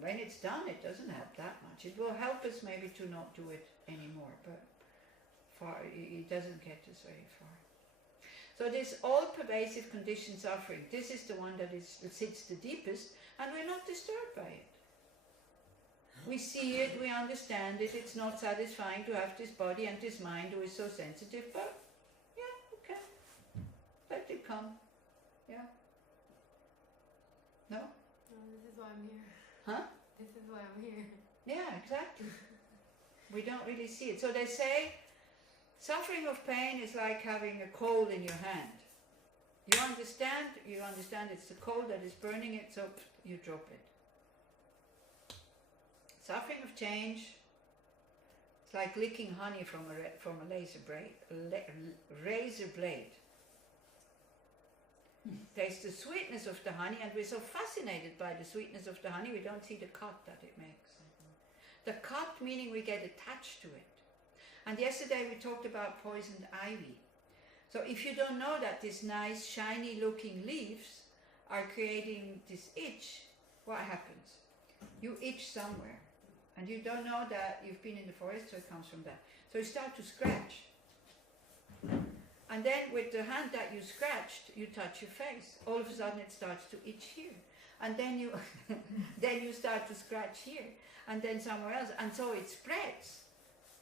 when it's done, it doesn't help that much. It will help us maybe to not do it anymore, but it doesn't get us very far. So this all-pervasive conditioned suffering, this is the one that sits the deepest, and we're not disturbed by it. We see it, we understand it, it's not satisfying to have this body and this mind who is so sensitive, but yeah, okay, let it come. Yeah? No? No, this is why I'm here. Huh? This is why I'm here. Yeah, exactly. We don't really see it. So they say, suffering of pain is like having a coal in your hand. You understand it's the coal that is burning it, so you drop it. Suffering of change, it's like licking honey from a razor blade. There's the sweetness of the honey, and we're so fascinated by the sweetness of the honey, we don't see the cut that it makes. The cut meaning we get attached to it. And yesterday we talked about poisoned ivy. So if you don't know that these nice shiny looking leaves are creating this itch, what happens? You itch somewhere. And you don't know that you've been in the forest, so it comes from that. So you start to scratch. And then with the hand that you scratched, you touch your face. All of a sudden it starts to itch here. And then you then you start to scratch here. And then somewhere else. And so it spreads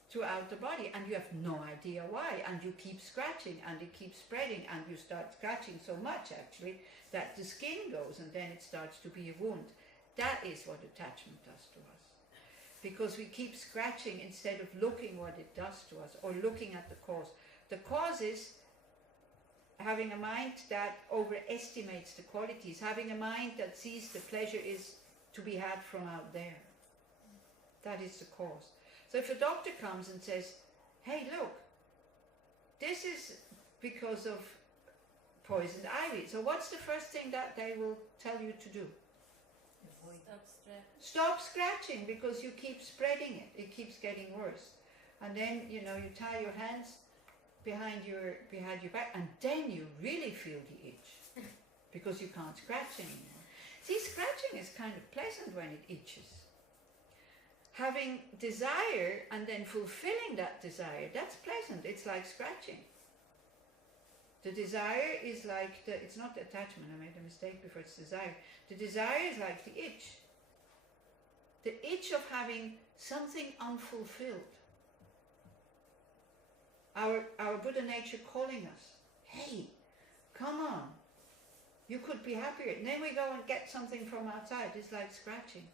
throughout the body. And you have no idea why. And you keep scratching and it keeps spreading. And you start scratching so much actually that the skin goes and then it starts to be a wound. That is what attachment does to us. Because we keep scratching instead of looking what it does to us or looking at the cause. The cause is having a mind that overestimates the qualities, having a mind that sees the pleasure is to be had from out there. That is the cause. So if a doctor comes and says, hey look, this is because of poisoned ivy. So what's the first thing that they will tell you to do? Stop scratching, because you keep spreading it. It keeps getting worse. And then, you tie your hands behind your back, and then you really feel the itch because you can't scratch anymore. See, scratching is kind of pleasant when it itches. Having desire and then fulfilling that desire, that's pleasant. It's like scratching. The desire is like it's not the attachment, I made a mistake before, it's desire. The desire is like the itch. The itch of having something unfulfilled. Our Buddha nature calling us, hey, come on, you could be happier. And then we go and get something from outside, it's like scratching.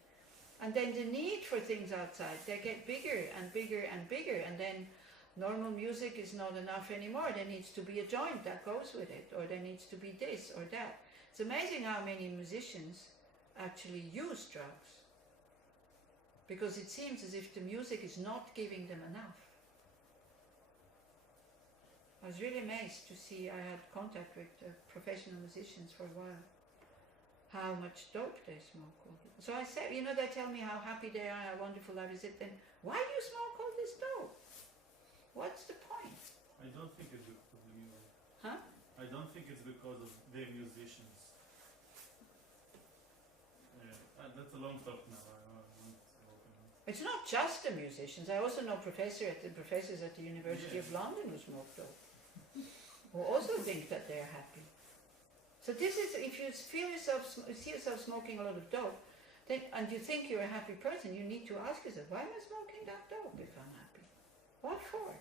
And then the need for things outside, they get bigger and bigger and bigger, and then normal music is not enough anymore. There needs to be a joint that goes with it, or there needs to be this or that. It's amazing how many musicians actually use drugs, because it seems as if the music is not giving them enough. I was really amazed to see, I had contact with professional musicians for a while, how much dope they smoke. So I said, they tell me how happy they are, how wonderful life is. Then why do you smoke all this dope? What's the point? I don't think it's because of the music. Huh? I don't think it's because of their musicians. Yeah, that's a long talk now. It's not just the musicians. I also know professors at the University of London who smoke dope, who also think that they're happy. So this is, if you see yourself smoking a lot of dope, then, and you think you're a happy person, you need to ask yourself, why am I smoking that dope if I'm happy? What for?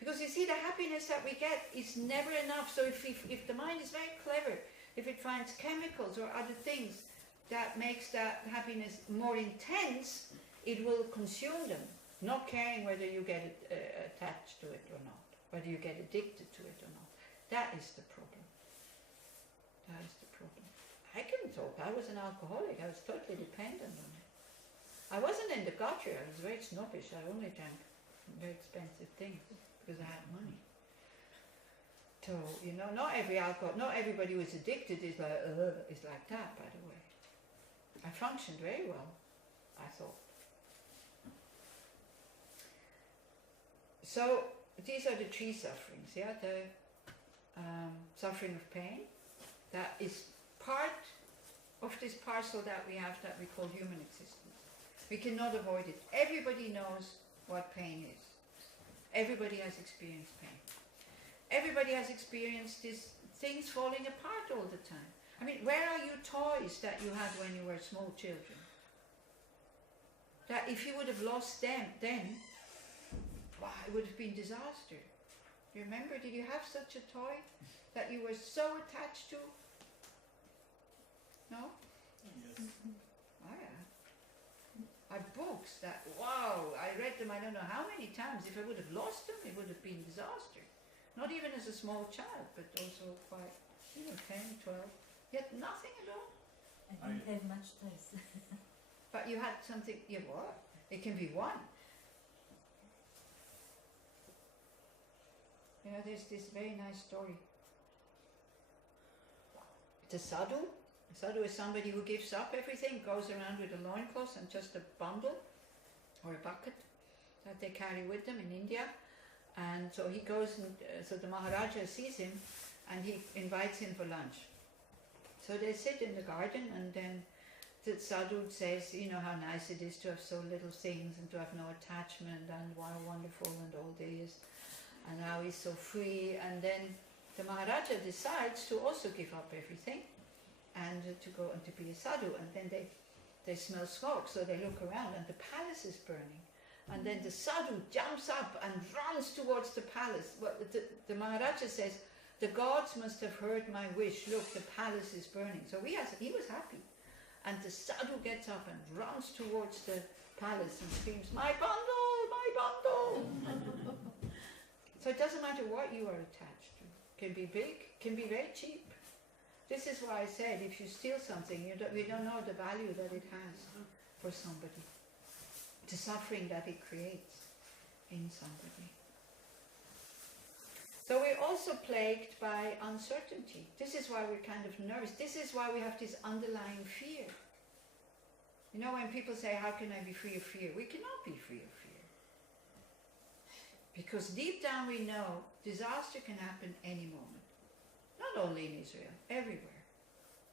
Because you see, the happiness that we get is never enough. So if the mind is very clever, if it finds chemicals or other things that makes that happiness more intense, it will consume them, not caring whether you get attached to it or not, whether you get addicted to it or not. That is the problem. That is the problem. I can talk. I was an alcoholic. I was totally dependent on it. I wasn't in the gutter. I was very snobbish. I only drank very expensive things because I had money. So, not everybody who is addicted is like that, by the way. I functioned very well, I thought. So, these are the three sufferings, yeah? The suffering of pain, that is part of this parcel that we have that we call human existence. We cannot avoid it. Everybody knows what pain is. Everybody has experienced pain. Everybody has experienced these things falling apart all the time. I mean, where are your toys that you had when you were small children? That if you would have lost them then, wow, it would have been disaster. You remember, did you have such a toy that you were so attached to? No? Yes. Oh yeah. I had books that, wow, I read them I don't know how many times. If I would have lost them, it would have been disaster. Not even as a small child, but also quite, 10, 12. Yet nothing at all. I didn't have much choice. But you had something, yeah, what? It can be one. You know, there's this very nice story. The sadhu. A sadhu is somebody who gives up everything, goes around with a loincloth and just a bundle or a bucket that they carry with them in India. And so he goes, and so the Maharaja sees him and he invites him for lunch. So they sit in the garden, and then the sadhu says, you know, how nice it is to have so little things and to have no attachment, and how wonderful and all this, and how he's so free. And then the Maharaja decides to also give up everything and to go and to be a sadhu. And then they smell smoke, so they look around and the palace is burning. And then the sadhu jumps up and runs towards the palace. Well, the Maharaja says, the gods must have heard my wish. Look, the palace is burning. So he was happy. And the sadhu gets up and runs towards the palace and screams, my bundle, my bundle. So it doesn't matter what you are attached to. It can be big, it can be very cheap. This is why I said, if you steal something, we don't know the value that it has for somebody. The suffering that it creates in somebody. So we're also plagued by uncertainty. This is why we're kind of nervous. This is why we have this underlying fear. You know, when people say, how can I be free of fear? We cannot be free of fear. Because deep down we know disaster can happen any moment. Not only in Israel, everywhere.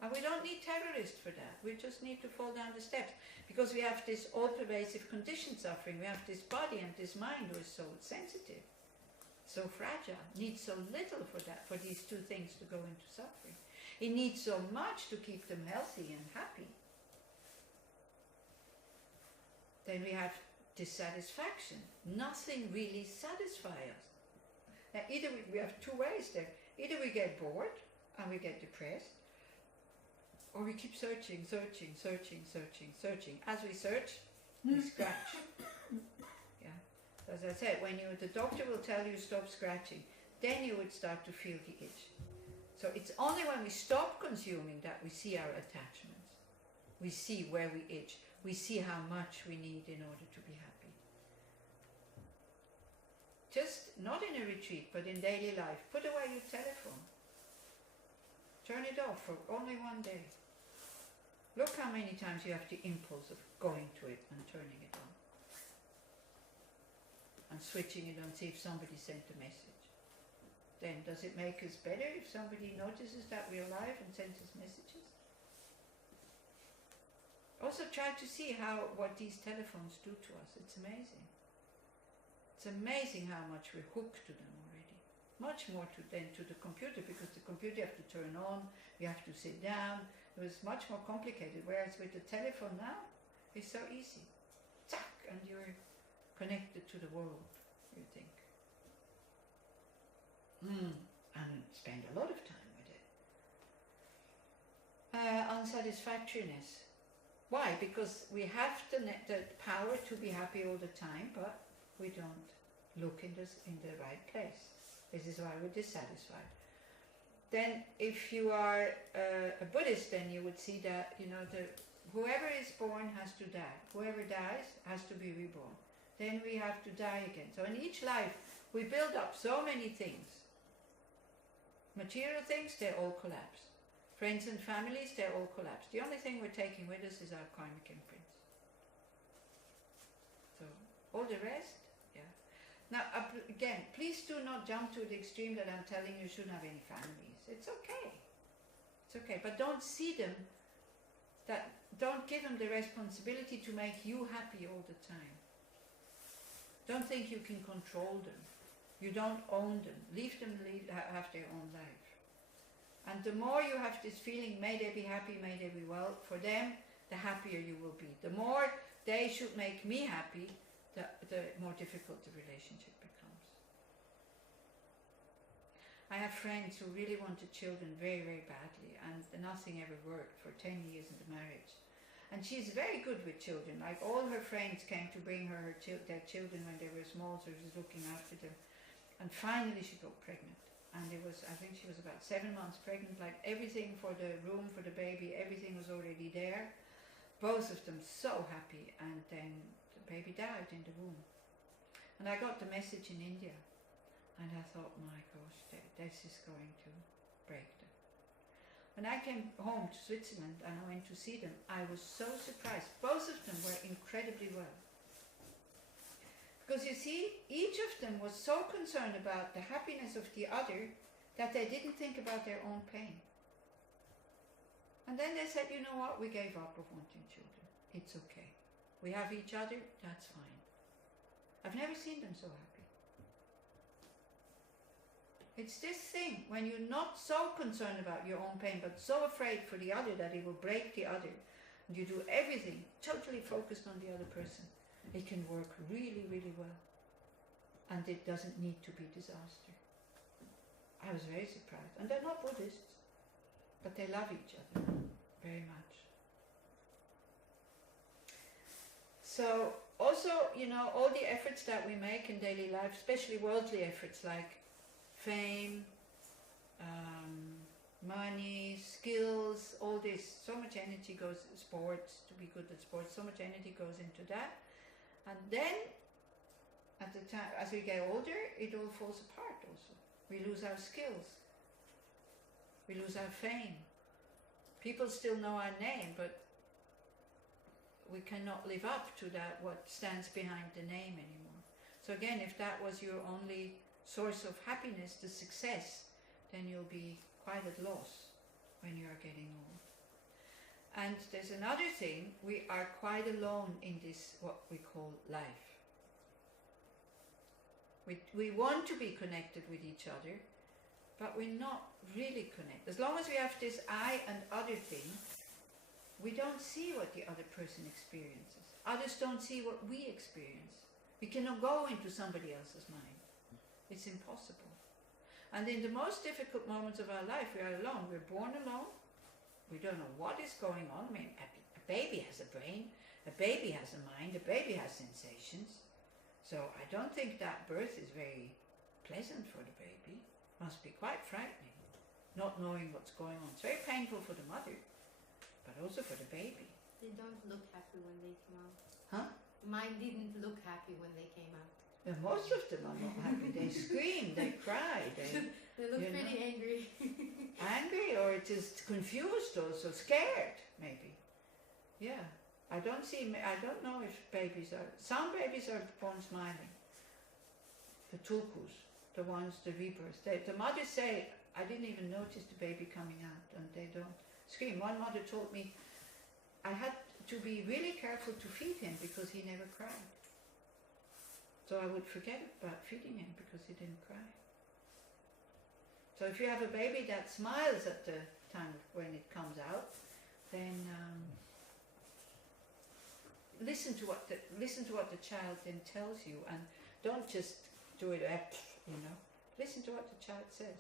And we don't need terrorists for that. We just need to fall down the steps. Because we have this all-pervasive conditioned suffering. We have this body and this mind who is so sensitive, so fragile, needs so little for that, for these two things to go into suffering. It needs so much to keep them healthy and happy. Then we have dissatisfaction. Nothing really satisfies us. Now, either we have two ways there. Either we get bored and we get depressed, or we keep searching. As we search, we scratch. Yeah. As I said, when the doctor will tell you stop scratching, then you would start to feel the itch. So it's only when we stop consuming that we see our attachments. We see where we itch. We see how much we need in order to be happy. Just not in a retreat, but in daily life. Put away your telephone. Turn it off for only one day. Look how many times you have the impulse of going to it and turning it on. And switching it on, see if somebody sent a message. Then does it make us better if somebody notices that we're alive and sends us messages? Also try to see what these telephones do to us. It's amazing. It's amazing how much we're hooked to them already. Much more than to the computer, because the computer you have to turn on, you have to sit down. It was much more complicated, whereas with the telephone now, it's so easy. Zack, and you're connected to the world, you think. And spend a lot of time with it. Unsatisfactoriness. Why? Because we have the power to be happy all the time, but we don't look in the right place. This is why we're dissatisfied. Then if you are a Buddhist, then you would see that, whoever is born has to die. Whoever dies has to be reborn. Then we have to die again. So in each life, we build up so many things. Material things, they all collapse. Friends and families, they all collapse. The only thing we're taking with us is our karmic imprints. So all the rest, yeah. Now, again, please do not jump to the extreme that I'm telling you shouldn't have any families. It's okay. It's okay. But don't see them that don't give them the responsibility to make you happy all the time. Don't think you can control them. You don't own them. Leave them have their own life. And the more you have this feeling, may they be happy, may they be well, for them, the happier you will be. The more they should make me happy, the more difficult the relationship becomes. I have friends who really wanted children very, very badly, and nothing ever worked for 10 years in the marriage. And she's very good with children. Like, all her friends came to bring her their children when they were small, so she was looking after them. And finally she got pregnant. And it was, I think she was about 7 months pregnant, like everything for the room, for the baby, everything was already there. Both of them so happy, and then the baby died in the womb. And I got the message in India, and I thought, my gosh, this is going to break them. When I came home to Switzerland and I went to see them, I was so surprised. Both of them were incredibly well. Because you see, each of them was so concerned about the happiness of the other that they didn't think about their own pain. And then they said, you know what, we gave up of wanting children. It's okay. We have each other, that's fine. I've never seen them so happy. It's this thing, when you're not so concerned about your own pain, but so afraid for the other that it will break the other, and you do everything totally focused on the other person, it can work really, really well. And it doesn't need to be disaster. I was very surprised. And they're not Buddhists, but they love each other very much. So also, you know, all the efforts that we make in daily life, especially worldly efforts like fame, money, skills, all this, so much energy goes, sports, to be good at sports, so much energy goes into that. And then, at the time, as we get older, it all falls apart also. We lose our skills. We lose our fame. People still know our name, but we cannot live up to that, what stands behind the name anymore. So again, if that was your only source of happiness, the success, then you'll be quite at loss when you are getting old. And there's another thing, we are quite alone in this, what we call life. We want to be connected with each other, but we're not really connected. As long as we have this I and other thing, we don't see what the other person experiences. Others don't see what we experience. We cannot go into somebody else's mind. It's impossible. And in the most difficult moments of our life, we are alone. We're born alone. We don't know what is going on. I mean, a baby has a brain, a baby has a mind, a baby has sensations. So I don't think that birth is very pleasant for the baby. Must be quite frightening, not knowing what's going on. It's very painful for the mother, but also for the baby. They don't look happy when they come out. Huh? Mine didn't look happy when they came out. And most of them are not happy. They scream, they cry, they They look pretty angry. angry, or just confused, also scared, maybe. Yeah, I don't know if babies are. Some babies are born smiling. The tulkus, the ones, the rebirths. The mothers say, I didn't even notice the baby coming out, and they don't scream. One mother told me I had to be really careful to feed him because he never cried. So I would forget about feeding him because he didn't cry. So if you have a baby that smiles at the time when it comes out, then listen to what the child then tells you, and don't just do it, Listen to what the child says.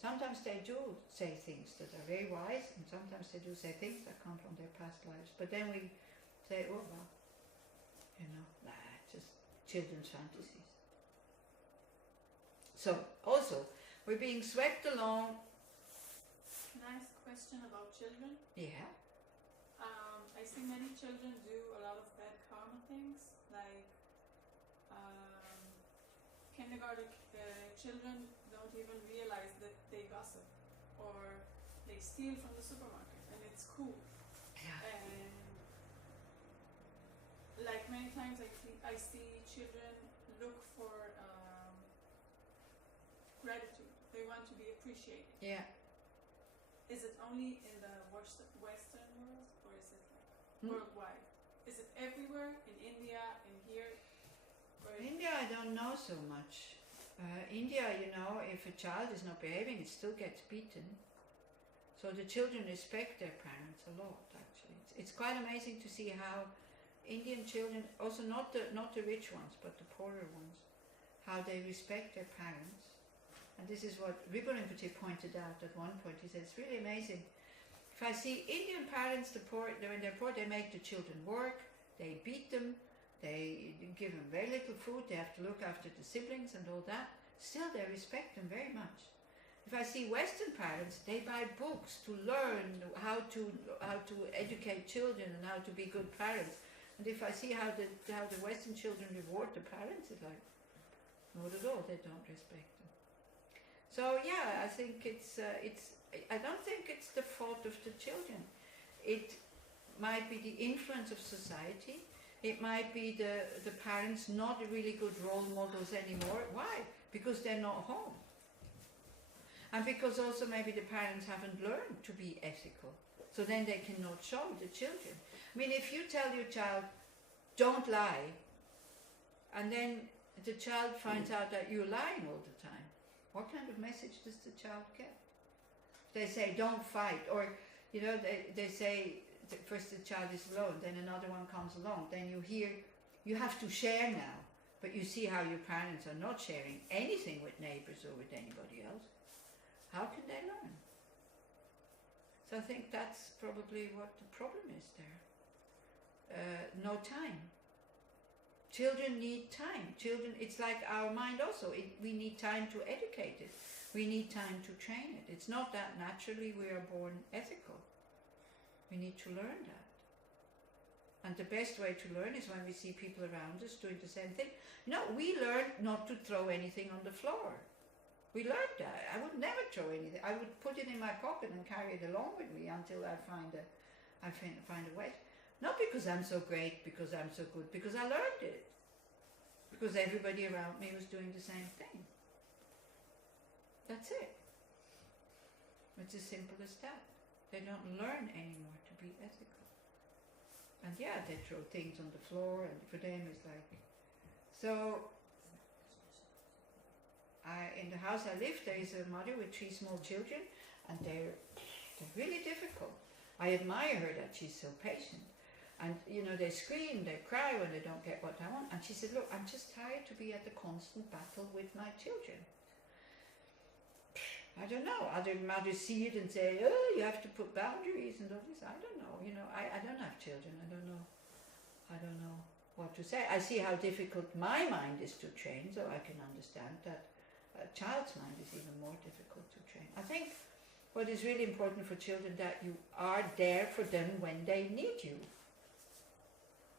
Sometimes they do say things that are very wise, and sometimes they do say things that come from their past lives. But then we say, oh well, just children's fantasies. So, also, we're being swept along. Can I ask a question about children? Yeah. I see many children do a lot of bad karma things, like kindergarten children don't even realize that they gossip or they steal from the supermarket, and it's cool. Yeah. And like many times I see children look for gratitude. They want to be appreciated. Yeah. Is it only in the Western world, or is worldwide? Is it everywhere? In India, in here? Or India, I don't know so much. India, you know, if a child is not behaving, it still gets beaten. So the children respect their parents a lot, actually. It's quite amazing to see how Indian children, also not the rich ones, but the poorer ones, how they respect their parents. And this is what Rinpoche pointed out at one point. He said, it's really amazing. If I see Indian parents, when they're poor, they make the children work, they beat them, they give them very little food, they have to look after the siblings and all that. Still, they respect them very much. If I see Western parents, they buy books to learn how to educate children and how to be good parents. And if I see how the Western children reward the parents, it's like, not at all, they don't respect them. So yeah, I think I don't think it's the fault of the children. It might be the influence of society. It might be the parents not really good role models anymore. Why? Because they're not home. And because also maybe the parents haven't learned to be ethical. So then they cannot show the children. I mean, if you tell your child, don't lie, and then the child finds out that you're lying all the time, what kind of message does the child get? They say, don't fight, or, you know, they say, first the child is alone, then another one comes along, then you hear, you have to share now, but you see how your parents are not sharing anything with neighbors or with anybody else. How can they learn? So I think that's probably what the problem is there. No time. Children need time. Children, it's like our mind also. We need time to educate it. We need time to train it. It's not that naturally we are born ethical. We need to learn that. And the best way to learn is when we see people around us doing the same thing. No, we learned not to throw anything on the floor. We learned that. I would never throw anything. I would put it in my pocket and carry it along with me until I find a way. Not because I'm so great, because I'm so good, because I learned it. Because everybody around me was doing the same thing. That's it. It's as simple as that. They don't learn anymore to be ethical. And yeah, they throw things on the floor, and for them it's like... So, in the house I live, there is a mother with 3 small children, and they're really difficult. I admire her that she's so patient. And, you know, they scream, they cry when they don't get what they want. And she said, look, I'm just tired to be at the constant battle with my children. I don't know. Other mothers see it and say, oh, you have to put boundaries and all this. I don't know. You know, I don't have children. I don't know what to say. I see how difficult my mind is to train, so I can understand that a child's mind is even more difficult to train. I think what is really important for children that you are there for them when they need you.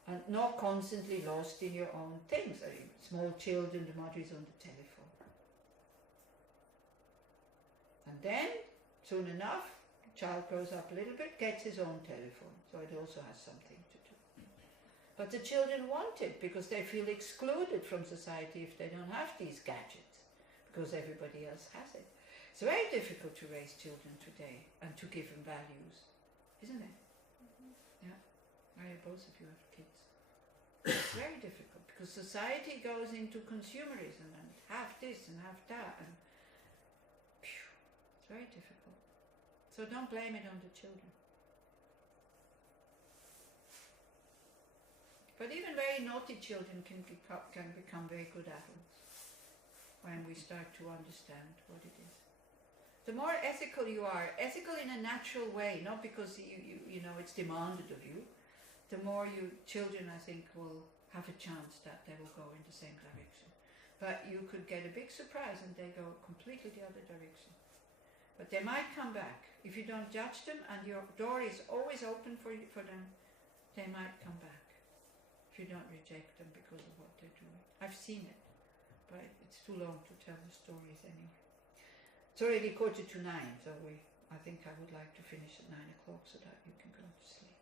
And not constantly lost in your own things. I mean, small children, the mother is on the telephone. And then, soon enough, the child grows up a little bit, gets his own telephone. So it also has something to do. But the children want it because they feel excluded from society if they don't have these gadgets. Because everybody else has it. It's very difficult to raise children today and to give them values. Isn't it? Yeah. Both of you have kids. It's very difficult because society goes into consumerism and have this and have that, and it's very difficult. So don't blame it on the children. But even very naughty children can become very good adults when we start to understand what it is. The more ethical you are, ethical in a natural way, not because you know it's demanded of you, the more children, I think, will have a chance that they will go in the same direction. But you could get a big surprise and they go completely the other direction. But they might come back. If you don't judge them and your door is always open for them, they might come back. If you don't reject them because of what they're doing. I've seen it, but it's too long to tell the stories anyway. It's already 9:15, so I think I would like to finish at 9 o'clock so that you can go to sleep.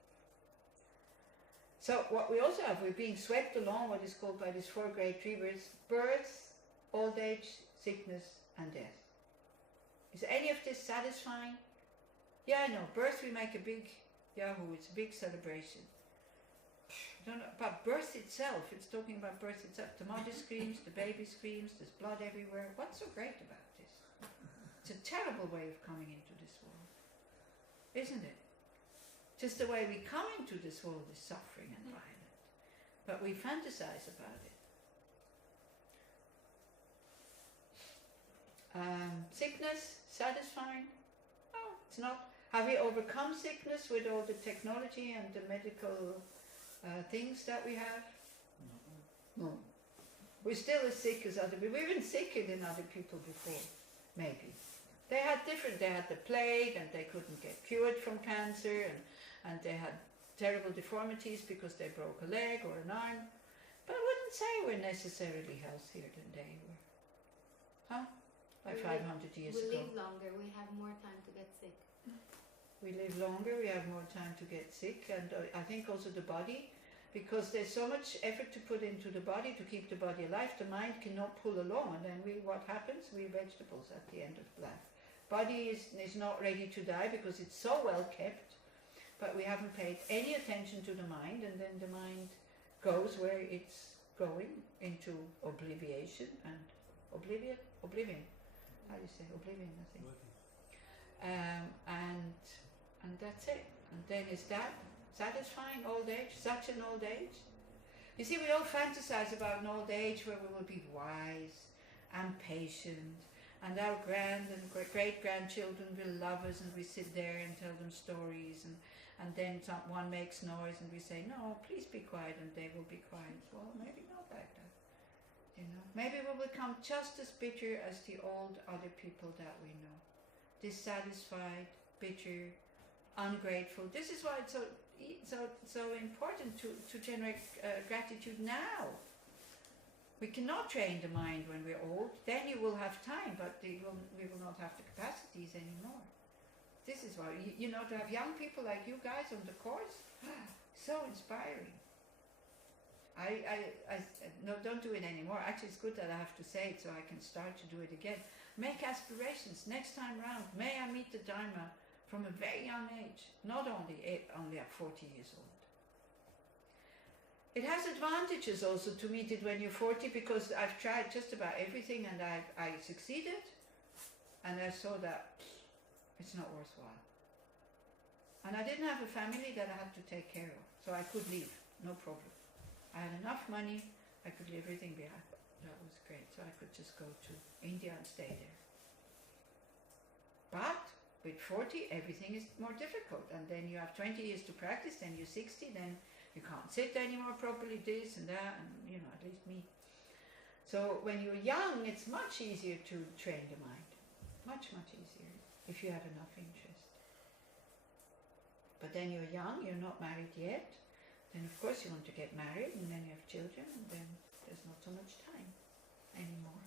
So what we also have, we're being swept along what is called by these 4 great rivers: birth, old age, sickness, and death. Is any of this satisfying? Yeah, I know. Birth we make a big yahoo, it's a big celebration. don't know about birth itself. It's talking about birth itself. The mother screams, the baby screams, there's blood everywhere. What's so great about this? It's a terrible way of coming into this world, isn't it? Just the way we come into this world is suffering and violent, but we fantasize about it. Sickness, satisfying? No, it's not. Have we overcome sickness with all the technology and the medical things that we have? No. We're still as sick as other people. We've been sicker than other people before, maybe. They had the plague and they couldn't get cured from cancer, and they had terrible deformities because they broke a leg or an arm. But I wouldn't say we're necessarily healthier than they were. Huh? Like 500 years ago. We live longer, we have more time to get sick. We live longer, we have more time to get sick, and I think also the body, because there's so much effort to put into the body to keep the body alive, the mind cannot pull along, and then what happens? We're vegetables at the end of life. Body is not ready to die because it's so well kept, but we haven't paid any attention to the mind, and then the mind goes where it's going, into oblivion. How do you say? Oblivion, I think. And that's it. And then is that satisfying old age? Such an old age? You see, we all fantasize about an old age where we will be wise and patient, and our grand and great-grandchildren will love us, and we sit there and tell them stories, and then someone makes noise and we say, no, please be quiet, and they will be quiet. Well, maybe not like that. You know, maybe we'll become just as bitter as the old other people that we know. Dissatisfied, bitter, ungrateful. This is why it's so important to generate gratitude now. We cannot train the mind when we're old. Then you will have time, but we will not have the capacities anymore. This is why, to have young people like you guys on the course, so inspiring. No, don't do it anymore. Actually, it's good that I have to say it so I can start to do it again. Make aspirations. Next time round, may I meet the Dharma from a very young age, not only at 40 years old. It has advantages also to meet it when you're 40, because I've tried just about everything and I succeeded, and I saw that it's not worthwhile. And I didn't have a family that I had to take care of, so I could leave, no problem. I had enough money, I could leave everything behind. That was great, so I could just go to India and stay there. But with 40, everything is more difficult, and then you have 20 years to practice, then you're 60, then you can't sit anymore properly, this and that, and at least me. So when you're young, it's much easier to train the mind. Much, much easier, if you have enough interest. But then you're young, you're not married yet, then of course you want to get married, and then you have children, and then there's not so much time anymore.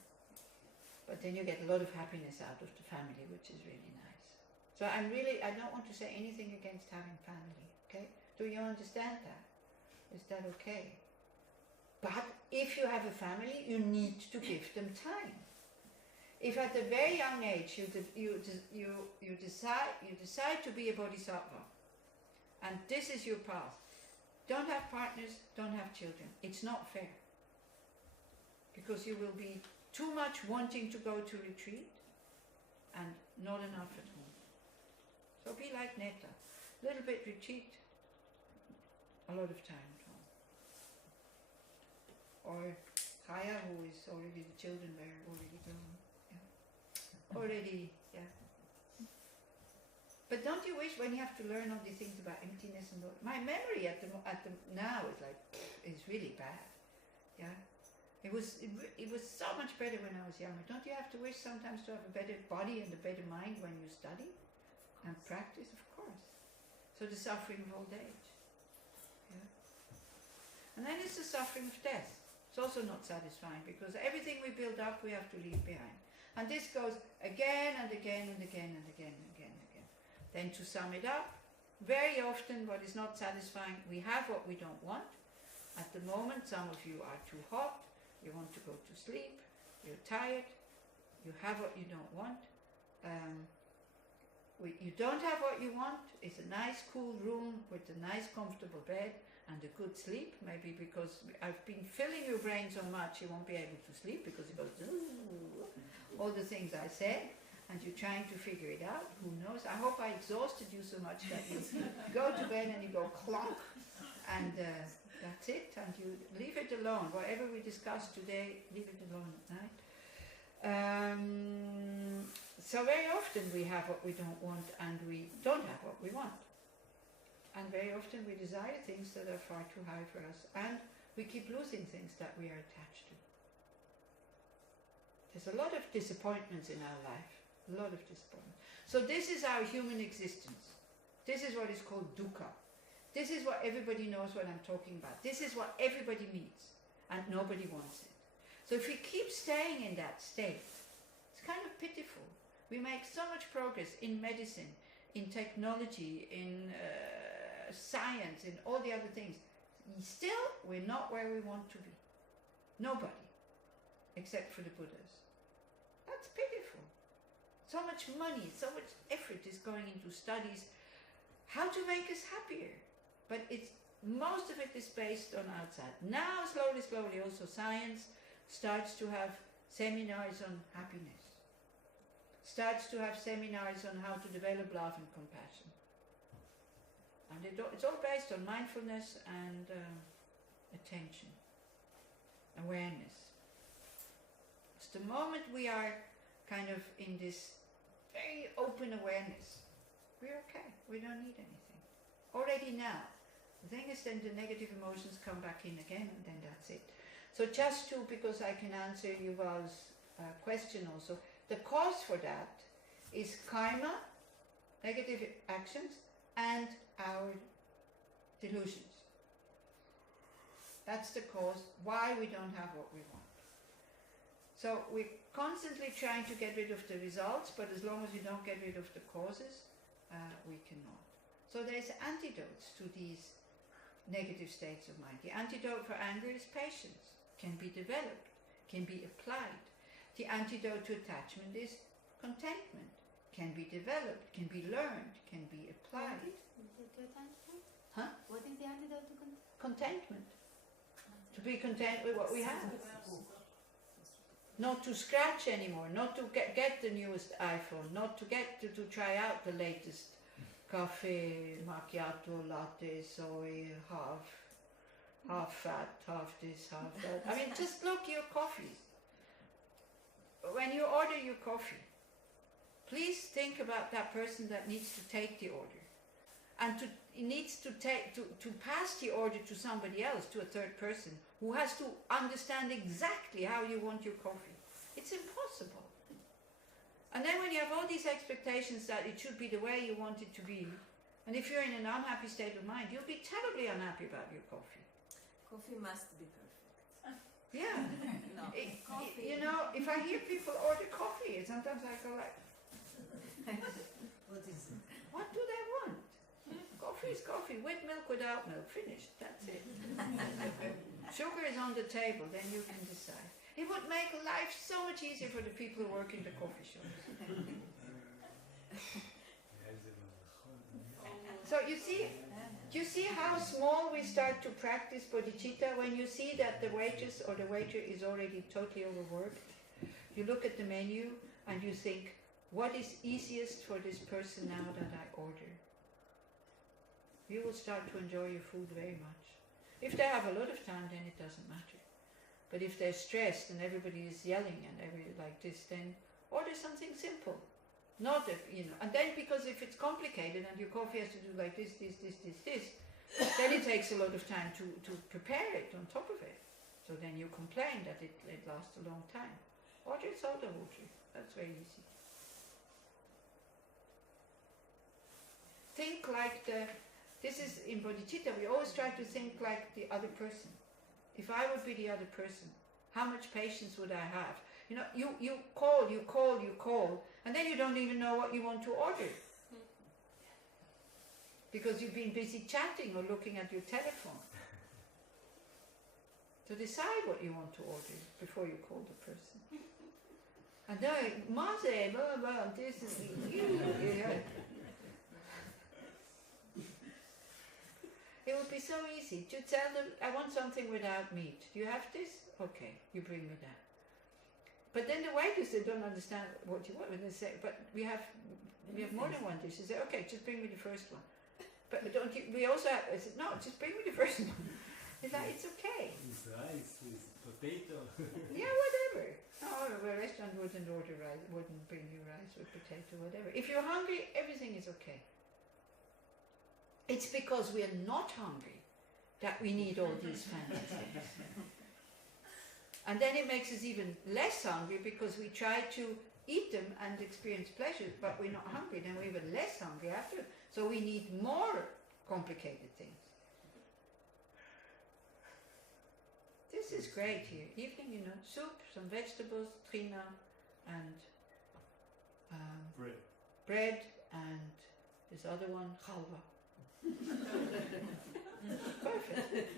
But then you get a lot of happiness out of the family, which is really nice. So I don't want to say anything against having family, okay? Do you understand that? Is that okay? But if you have a family, you need to give them time. If at a very young age you decide to be a bodhisattva, and this is your path, don't have partners, don't have children. It's not fair. Because you will be too much wanting to go to retreat and not enough at home. So be like Netta. A little bit retreat, a lot of time at home. Or Kaya, who is already, the children were already grown. Yeah. Already, yeah. But don't you wish, when you have to learn all these things about emptiness and all, my memory at the now is really bad. Yeah. It was so much better when I was younger. Don't you have to wish sometimes to have a better body and a better mind when you study and practice? Of course. So the suffering of old age. Yeah. And then it's the suffering of death. It's also not satisfying, because everything we build up we have to leave behind. And this goes again and again and again and again and again and again. Then to sum it up, very often what is not satisfying, we have what we don't want. At the moment, some of you are too hot, you want to go to sleep, you're tired, you have what you don't want. You don't have what you want, it's a nice cool room with a nice comfortable bed, and a good sleep, maybe because I've been filling your brain so much you won't be able to sleep because it goes all the things I said, and you're trying to figure it out. Who knows? I hope I exhausted you so much that you go to bed and you go clonk, and that's it, and you leave it alone. Whatever we discussed today, leave it alone at night. So very often we have what we don't want, and we don't have what we want. And very often we desire things that are far too high for us, and we keep losing things that we are attached to. There's a lot of disappointments in our life, a lot of disappointment. So this is our human existence. This is what is called dukkha. This is what everybody knows what I'm talking about. This is what everybody needs, and nobody wants it. So if we keep staying in that state, it's kind of pitiful. We make so much progress in medicine, in technology, in science, in all the other things. Still, we're not where we want to be. Nobody, except for the Buddhas. That's pitiful. So much money, so much effort is going into studies how to make us happier. But most of it is based on outside. Now, slowly, also science starts to have seminars on happiness. Starts to have seminars on how to develop love and compassion. And it's all based on mindfulness and attention, awareness. It's the moment we are kind of in this very open awareness, we're okay, we don't need anything. Already now. The thing is then the negative emotions come back in again, and then that's it. So just because I can answer Yuval's question also, the cause for that is karma, negative actions, and our delusions. That's the cause why we don't have what we want. So we're constantly trying to get rid of the results, but as long as we don't get rid of the causes, we cannot. So there's antidotes to these negative states of mind. The antidote for anger is patience, can be developed, can be applied. The antidote to attachment is contentment, can be developed, can be learned, can be applied. Huh? What is the antidote to Contentment. To be content with what we have. Not to scratch anymore, not to get the newest iPhone, not to get to try out the latest coffee, macchiato, latte, soy, half fat, half this, half that. I mean, just look your coffees. When you order your coffee, please think about that person that needs to take the order, and needs to pass the order to somebody else, to a third person, who has to understand exactly how you want your coffee. It's impossible. And then when you have all these expectations that it should be the way you want it to be, and if you're in an unhappy state of mind, you'll be terribly unhappy about your coffee. Coffee must be perfect. Yeah. No. Coffee. You know, if I hear people order coffee, sometimes I go like, What is it? what do they want? Coffee is coffee, with milk, without milk, finished, that's it. Sugar is on the table, then you can decide. It would make life so much easier for the people who work in the coffee shops. So you see how small we start to practice bodhicitta when you see that the waitress or the waiter is already totally overworked. You look at the menu and you think, what is easiest for this person now that I order? You will start to enjoy your food very much. If they have a lot of time, then it doesn't matter. But if they're stressed and everybody is yelling and like this, then order something simple. Not if, and then because if it's complicated and your coffee has to do like this, then it takes a lot of time to prepare it on top of it. So then you complain that it lasts a long time. Order soda water. That's very easy. Think like this is in bodhicitta, we always try to think like the other person. If I would be the other person, how much patience would I have? You call, and then you don't even know what you want to order. Because you've been busy chatting or looking at your telephone. So decide what you want to order before you call the person. And then, Maze, blah, blah, this is It would be so easy to tell them, I want something without meat. Do you have this? Okay, you bring me that. But then the waiters, they don't understand what you want when they say, but we have more than one dish. They say, okay, just bring me the first one. But don't you, we also have, I said, no, just bring me the first one. It's like, it's okay. With rice, with potato. Yeah, whatever. No, a restaurant wouldn't order rice, wouldn't bring you rice with potato, whatever. If you're hungry, everything is okay. It's because we are not hungry that we need all these fancy things. And then it makes us even less hungry because we try to eat them and experience pleasure, but we're not hungry, then we're even less hungry after. So we need more complicated things. This is great here. Evening, you know, soup, some vegetables, trina, and bread, and this other one, chalva. Perfect.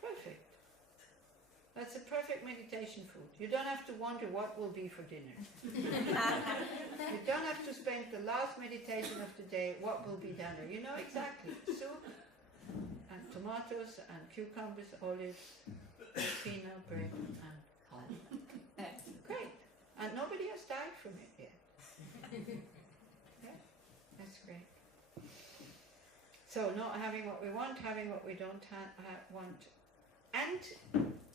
Perfect. That's a perfect meditation food. You don't have to wonder what will be for dinner. You don't have to spend the last meditation of the day, what will be dinner. You know exactly. Soup, and tomatoes, and cucumbers, olives, peanut, bread, and honey. Great. And nobody has died from it yet. Yeah, that's great. So not having what we want, having what we don't want. And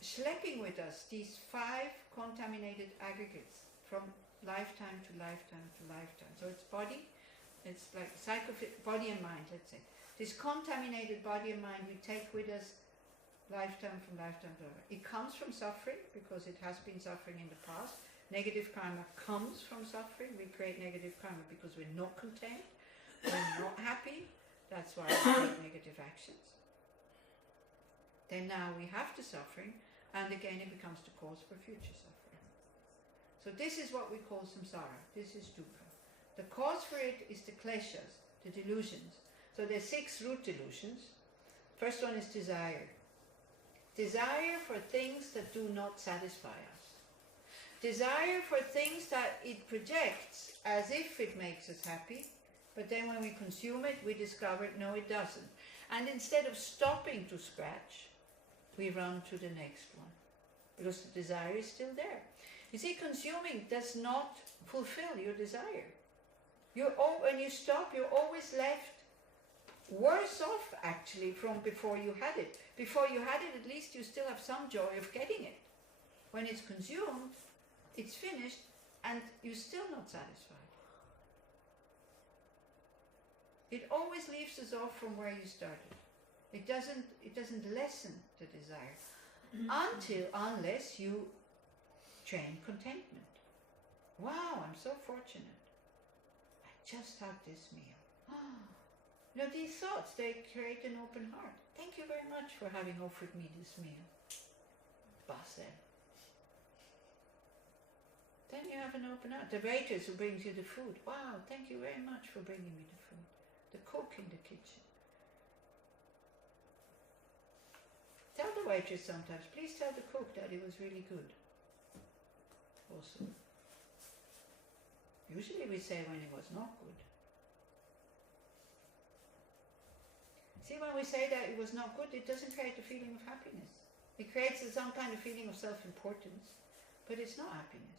schlepping with us these 5 contaminated aggregates from lifetime to lifetime to lifetime. So it's body, it's like body and mind, let's say. This contaminated body and mind we take with us lifetime from lifetime to lifetime. It comes from suffering because it has been suffering in the past. Negative karma comes from suffering. We create negative karma because we're not content, we're not happy. That's why we take negative actions. Then now we have the suffering, and again it becomes the cause for future suffering. So this is what we call samsara. This is dukkha. The cause for it is the kleshas, the delusions. So there are 6 root delusions. First one is desire. Desire for things that do not satisfy us. Desire for things that it projects as if it makes us happy, but then when we consume it, we discover, no, it doesn't. And instead of stopping to scratch, we run to the next one. Because the desire is still there. You see, consuming does not fulfill your desire. When you stop, you're always left worse off, actually, from before you had it. Before you had it, at least you still have some joy of getting it. When it's consumed, it's finished, and you're still not satisfied. It always leaves us off from where you started. It doesn't lessen the desire unless you train contentment. Wow, I'm so fortunate. I just had this meal. You know, these thoughts, they create an open heart. Thank you very much for having offered me this meal. Basel. Then you have an open heart. The waiters who brings you the food. Wow, thank you very much for bringing me the food. The cook in the kitchen. Tell the waitress sometimes, please tell the cook that it was really good. Also. Usually we say when it was not good. See, when we say that it was not good, it doesn't create a feeling of happiness. It creates some kind of feeling of self-importance, but it's not happiness.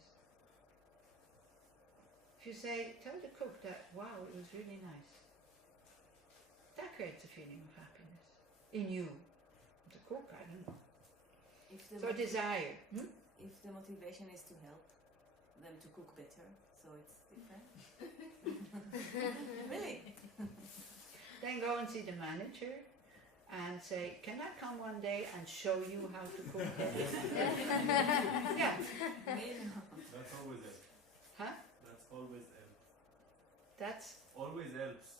If you say, tell the cook that, wow, it was really nice. That creates a feeling of happiness in you. The cook, I don't know. So desire. If the motivation is to help them to cook better, so it's different. Really? Then go and see the manager and say, can I come one day and show you how to cook it? Yeah. That's always helps. Huh? That's always helps. That's Always helps.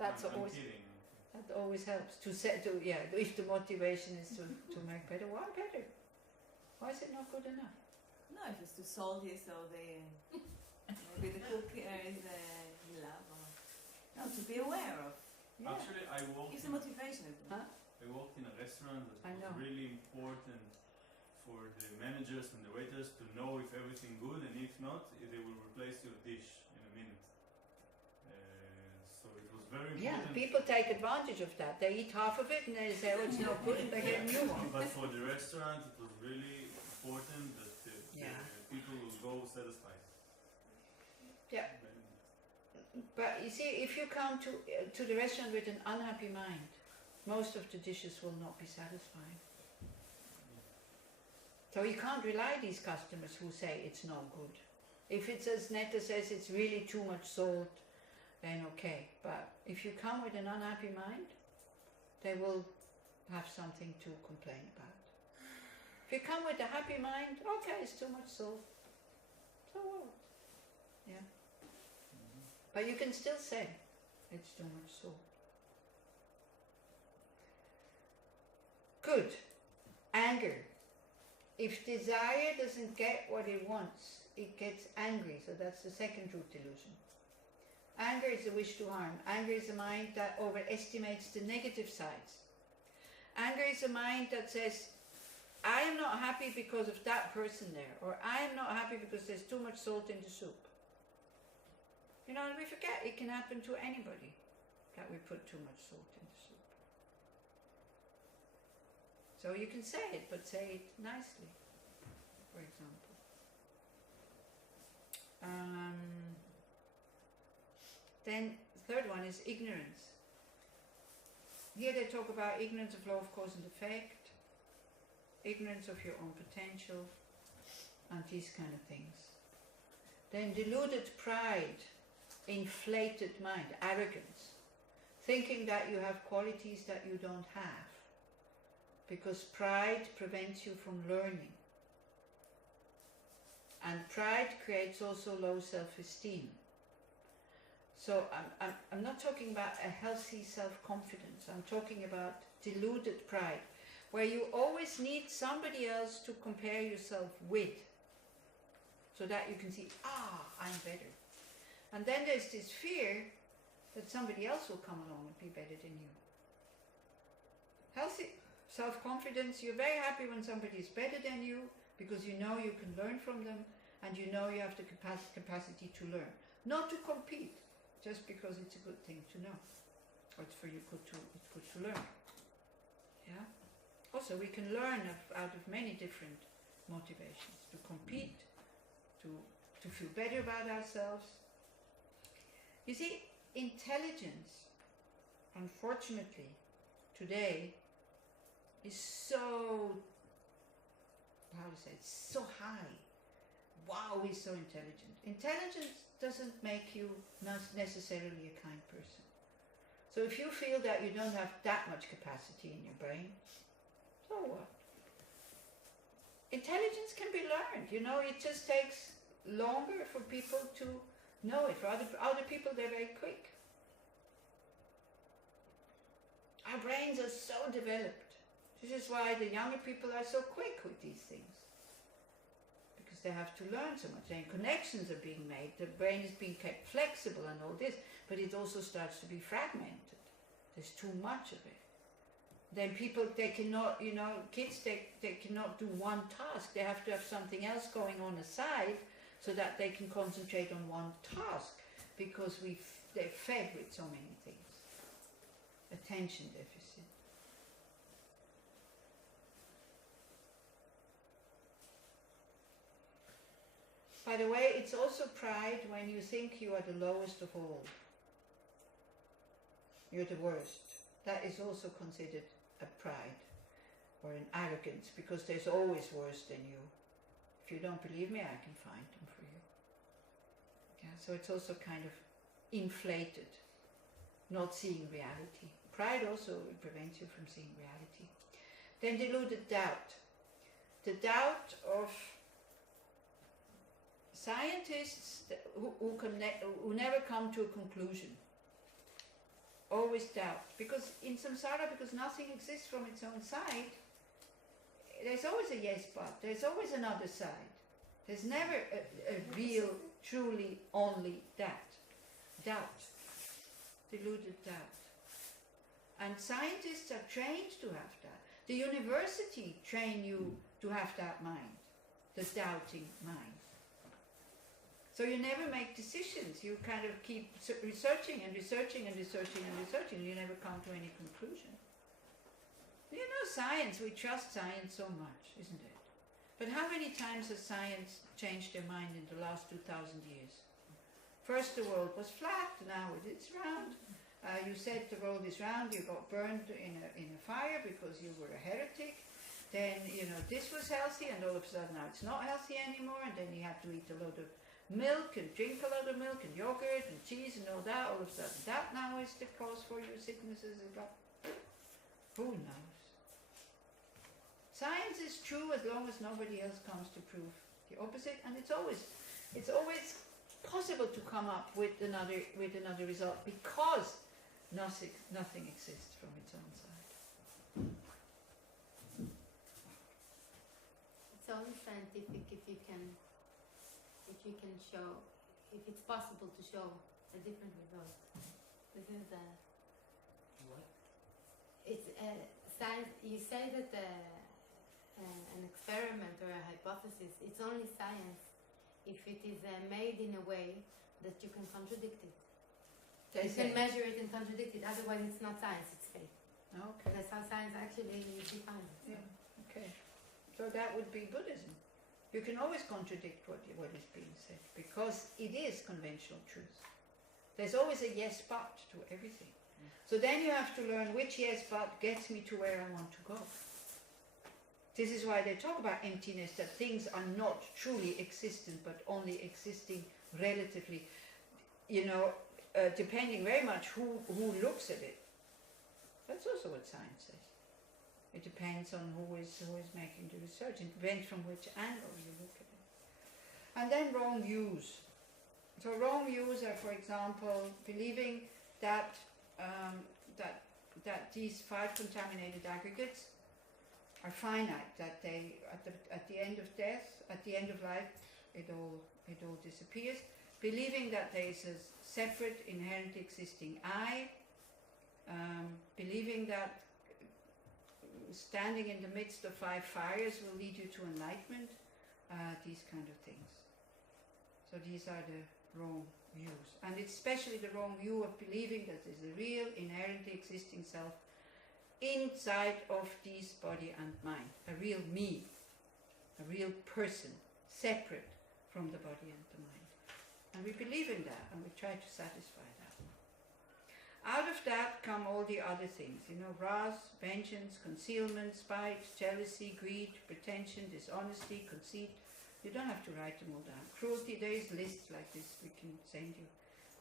I'm always kidding. that always helps to set to if the motivation is to make better, why better? Why is it not good enough? No, if it's too salty, so maybe the cook is in love. No, to be aware of. Yeah. Actually, I walked. If the motivation is good. Huh? I worked in a restaurant that I know. was really important for the managers and the waiters to know if everything good, and if not, they will replace your dish in a minute. So it was very Yeah, important. people take advantage of that. They eat half of it and they say, oh, it's not good, and they get a new one. But for the restaurant, it was really important that Yeah. the people will go satisfied. Yeah. But you see, if you come to the restaurant with an unhappy mind, most of the dishes will not be satisfying. So you can't rely on these customers who say it's not good. If it's as Netta says it's really too much salt, then okay. But if you come with an unhappy mind, they will have something to complain about. If you come with a happy mind, okay, it's too much salt. So what? Yeah. But you can still say it's too much salt. Good. Anger. If desire doesn't get what it wants, it gets angry. So that's the second root delusion. Anger is a wish to harm. Anger is a mind that overestimates the negative sides. Anger is a mind that says, I am not happy because of that person there, or I am not happy because there's too much salt in the soup. You know, and we forget it can happen to anybody that we put too much salt in the soup. So you can say it, but say it nicely, for example. Then the third one is ignorance. Here they talk about ignorance of law of cause and effect, ignorance of your own potential, and these kind of things. Then deluded pride, inflated mind, arrogance, thinking that you have qualities that you don't have, because pride prevents you from learning. And pride creates also low self-esteem. So I'm not talking about a healthy self-confidence. I'm talking about deluded pride, where you always need somebody else to compare yourself with, so that you can see, I'm better. And then there's this fear that somebody else will come along and be better than you. Healthy self-confidence, you're very happy when somebody is better than you, because you know you can learn from them, and you know you have the capacity to learn. Not to compete, just because it's a good thing to know. Or it's good to learn. Yeah? Also, we can learn out of many different motivations. To compete, to feel better about ourselves. You see, intelligence, unfortunately, today is so, so high. Wow, we're so intelligent. Intelligence doesn't make you not necessarily a kind person. So if you feel that you don't have that much capacity in your brain, so what? Intelligence can be learned, you know, it just takes longer for people to know it. For other people, they're very quick. Our brains are so developed. This is why the younger people are so quick with these things. Because they have to learn so much. And connections are being made. The brain is being kept flexible and all this. But it also starts to be fragmented. There's too much of it. Then people, they cannot, you know, kids, they cannot do one task. They have to have something else going on aside so that they can concentrate on one task. Because they're fed with so many things. Attention deficit. By the way, it's also pride when you think you are the lowest of all. You're the worst. That is also considered a pride or an arrogance, because there's always worse than you. If you don't believe me, I can find them for you. Yeah, so it's also kind of inflated, not seeing reality. Pride also prevents you from seeing reality. Then deluded doubt. The doubt of scientists who never come to a conclusion. Always doubt. Because in samsara, because nothing exists from its own side, there's always a yes but. There's always another side. There's never a real, truly, only that. Doubt. Deluded doubt. And scientists are trained to have that. The university train you to have that mind. The doubting mind. So you never make decisions. You kind of keep researching and researching and researching and researching. You never come to any conclusion. You know, science, we trust science so much, isn't it? But how many times has science changed their mind in the last 2,000 years? First the world was flat, now it's round. You said the world is round, you got burned in a fire because you were a heretic. Then, you know, this was healthy, and all of a sudden now it's not healthy anymore, and then you have to eat a lot of milk and drink a lot of milk and yogurt and cheese and all that. All of a sudden that now is the cause for your sicknesses. Who knows? Science is true as long as nobody else comes to prove the opposite, and it's always possible to come up with another result because nothing exists from its own side. It's only scientific if you can show, if it's possible to show a different result. This is What? it's science. You say that an experiment or a hypothesis, it's only science if it is made in a way that you can contradict it. You can measure it and contradict it, otherwise it's not science, it's faith. Okay. That's how science actually defines it. Yeah. Okay. So that would be Buddhism. You can always contradict what is being said because it is conventional truth. There's always a yes but to everything. So then you have to learn which yes but gets me to where I want to go. This is why they talk about emptiness, that things are not truly existent but only existing relatively, you know, depending very much who looks at it. That's also what science says. It depends on who is making the research. It depends from which angle you look at it. And then wrong views. So wrong views are, for example, believing that that these 5 contaminated aggregates are finite, that they at the end of death, at the end of life, it all disappears. Believing that there is a separate, inherently existing I. Believing that standing in the midst of 5 fires will lead you to enlightenment. These kind of things. So these are the wrong views, and it's especially the wrong view of believing that there's a real, inherently existing self inside of this body and mind, a real me, a real person, separate from the body and the mind. And we believe in that, and we try to satisfy that. Out of that come all the other things, you know, wrath, vengeance, concealment, spite, jealousy, greed, pretension, dishonesty, conceit. You don't have to write them all down. Cruelty, there is lists like this we can send you.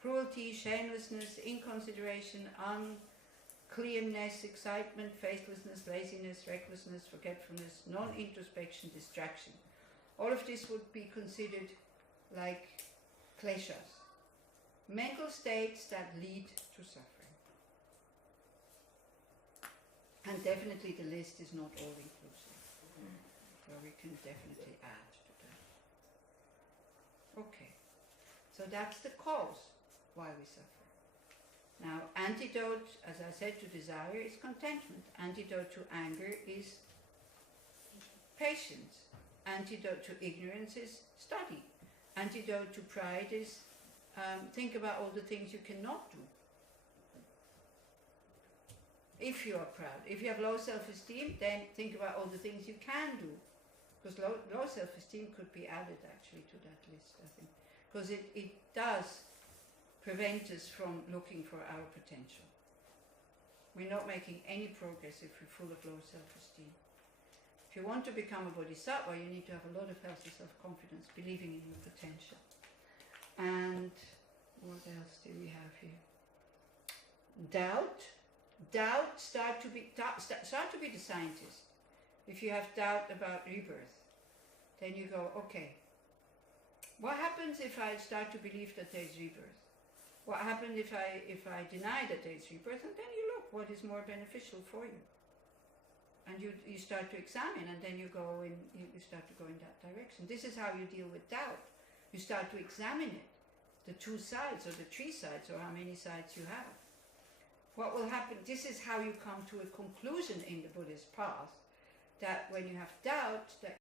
Cruelty, shamelessness, inconsideration, uncleanness, excitement, faithlessness, laziness, recklessness, forgetfulness, non-introspection, distraction. All of this would be considered like kleshas, mental states that lead to suffering. And definitely the list is not all-inclusive, so we can definitely add to that. Okay, so that's the cause why we suffer. Now, antidote, as I said, to desire is contentment. Antidote to anger is patience. Antidote to ignorance is study. Antidote to pride is think about all the things you cannot do. If you are proud, if you have low self-esteem, then think about all the things you can do. Because low self-esteem could be added actually to that list, I think. Because it does prevent us from looking for our potential. We're not making any progress if we're full of low self-esteem. If you want to become a bodhisattva, you need to have a lot of healthy self-confidence, believing in your potential. And what else do we have here? Doubt. Doubt, start to be the scientist. If you have doubt about rebirth, then you go, okay, what happens if I start to believe that there is rebirth? What happens if I deny that there is rebirth? And then you look what is more beneficial for you. And you start to examine, and then you start to go in that direction. This is how you deal with doubt. You start to examine it, the 2 sides or the 3 sides or how many sides you have. What will happen, this is how you come to a conclusion in the Buddhist path, that when you have doubt, that